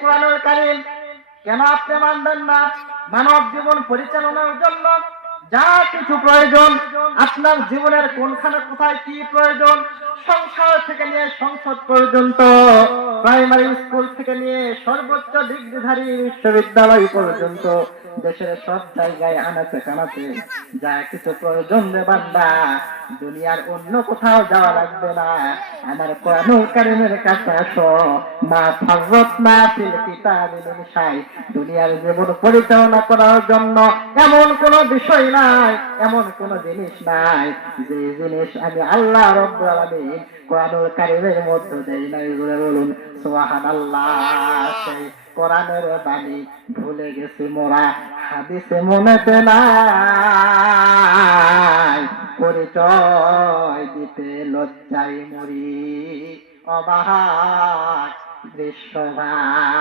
কোরআনুল কারীম কেন আপনি মানবেন না? মানব জীবন পরিচালনার জন্য যা কিছু প্রয়োজন, আপনার জীবনের কোনখানে কোথায় কি প্রয়োজন, সংসার থেকে নিয়ে সংসদ পর্যন্ত, প্রাইমারি স্কুল থেকে নিয়ে সর্বোচ্চ ডিগ্রিধারী বিশ্ববিদ্যালয় পর্যন্ত, দেশের সব জায়গায় আনাচে কানাচে যা কিছু প্রয়োজন রে বান্দা, দুনিয়ার অন্য কোথাও যাওয়া লাগবে না, আমার কোরআনুল কারীমের কাছে আসো। মা ফাররাতনা ফিল কিতাবি মিন শাই। দুনিয়ার জীবন পরিচালনা করার জন্য এমন কোন বিষয় নাই, এমন কোন জিনিস নাই যে জিনিস আমি আল্লাহ রাব্বুল আলামিন কোরআনুল কারীমের মধ্যে দেই নাই। বলে বলুন সুবহানাল্লাহ। সেই কোরআনের বাণী ভুলে গেছি মোরা, হাদিসে মনেতে নাই, পরিচয় দিতে লজ্জায় মরি, অবাক দৃশ্যমান